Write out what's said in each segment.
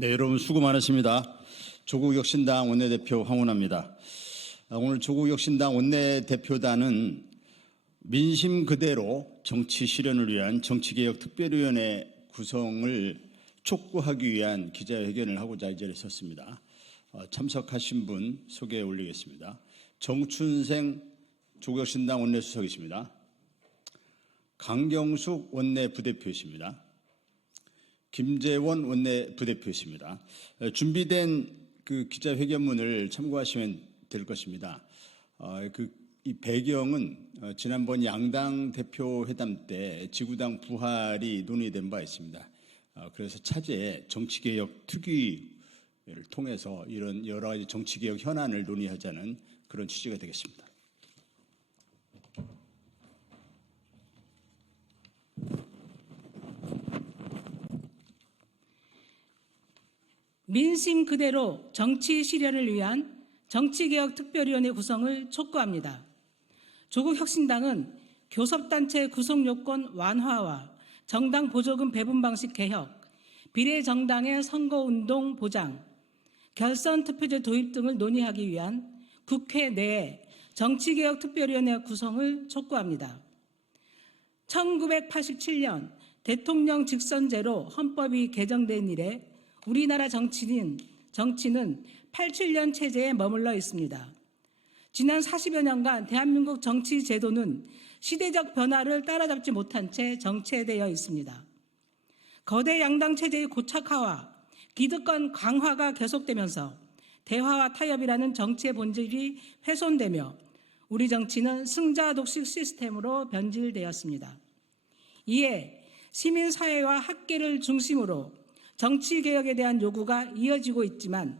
네, 여러분 수고 많으십니다. 조국혁신당 원내대표 황운하입니다. 오늘 조국혁신당 원내대표단은 민심 그대로 정치 실현을 위한 정치개혁특별위원회 구성을 촉구하기 위한 기자회견을 하고자 이 자리에 섰습니다. 참석하신 분 소개해 올리겠습니다. 정춘생 조국혁신당 원내수석이십니다. 강경숙 원내부대표이십니다. 김재원 원내부대표이십니다. 준비된 그 기자회견문을 참고하시면 될 것입니다. 이 배경은 지난번 양당 대표 회담 때 지구당 부활이 논의된 바 있습니다. 그래서 차제 정치개혁 특위를 통해서 이런 여러 가지 정치개혁 현안을 논의하자는 그런 취지가 되겠습니다. 민심 그대로 정치 실현을 위한 정치개혁특별위원회 구성을 촉구합니다. 조국혁신당은 교섭단체 구성요건 완화와 정당 보조금 배분 방식 개혁, 비례정당의 선거운동 보장, 결선투표제 도입 등을 논의하기 위한 국회 내에 정치개혁특별위원회 구성을 촉구합니다. 1987년 대통령 직선제로 헌법이 개정된 이래 우리나라 정치는 87년 체제에 머물러 있습니다. 지난 40여 년간 대한민국 정치 제도는 시대적 변화를 따라잡지 못한 채 정체되어 있습니다. 거대 양당 체제의 고착화와 기득권 강화가 계속되면서 대화와 타협이라는 정치의 본질이 훼손되며 우리 정치는 승자 독식 시스템으로 변질되었습니다. 이에 시민사회와 학계를 중심으로 정치개혁에 대한 요구가 이어지고 있지만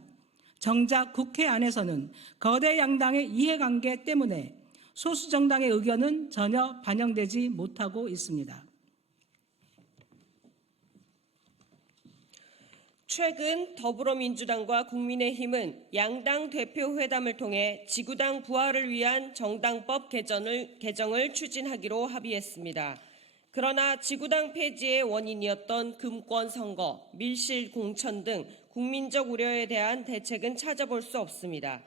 정작 국회 안에서는 거대 양당의 이해관계 때문에 소수 정당의 의견은 전혀 반영되지 못하고 있습니다. 최근 더불어민주당과 국민의힘은 양당 대표 회담을 통해 지구당 부활을 위한 정당법 개정을 추진하기로 합의했습니다. 그러나 지구당 폐지의 원인이었던 금권 선거, 밀실 공천 등 국민적 우려에 대한 대책은 찾아볼 수 없습니다.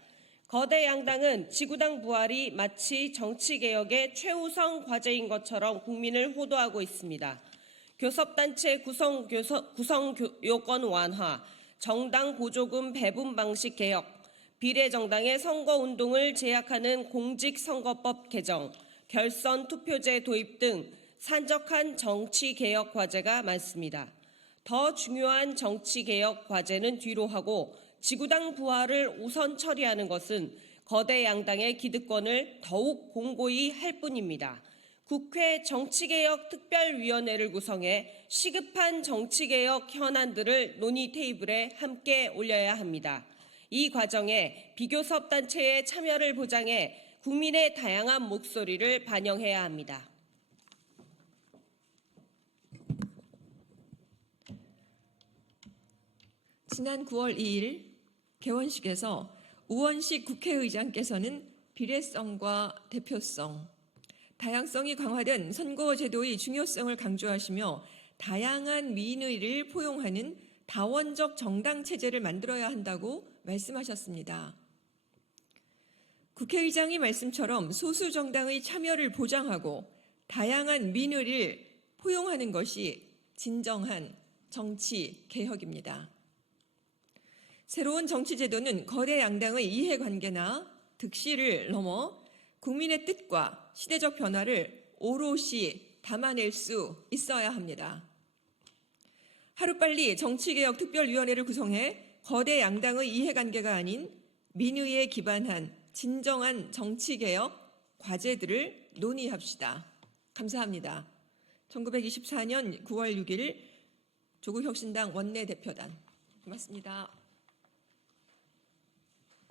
거대 양당은 지구당 부활이 마치 정치개혁의 최우선 과제인 것처럼 국민을 호도하고 있습니다. 교섭단체 구성 요건 완화, 정당 보조금 배분 방식 개혁, 비례정당의 선거운동을 제약하는 공직선거법 개정, 결선 투표제 도입 등 산적한 정치개혁 과제가 많습니다. 더 중요한 정치개혁 과제는 뒤로 하고 지구당 부활을 우선 처리하는 것은 거대 양당의 기득권을 더욱 공고히 할 뿐입니다. 국회 정치개혁특별위원회를 구성해 시급한 정치개혁 현안들을 논의 테이블에 함께 올려야 합니다. 이 과정에 비교섭 단체의 참여를 보장해 국민의 다양한 목소리를 반영해야 합니다. 지난 9월 2일 개원식에서 우원식 국회의장께서는 비례성과 대표성, 다양성이 강화된 선거제도의 중요성을 강조하시며 다양한 민의를 포용하는 다원적 정당 체제를 만들어야 한다고 말씀하셨습니다. 국회의장의 말씀처럼 소수 정당의 참여를 보장하고 다양한 민의를 포용하는 것이 진정한 정치 개혁입니다. 새로운 정치제도는 거대 양당의 이해관계나 득실을 넘어 국민의 뜻과 시대적 변화를 오롯이 담아낼 수 있어야 합니다. 하루빨리 정치개혁특별위원회를 구성해 거대 양당의 이해관계가 아닌 민의에 기반한 진정한 정치개혁 과제들을 논의합시다. 감사합니다. 1924년 9월 6일 조국혁신당 원내대표단 고맙습니다.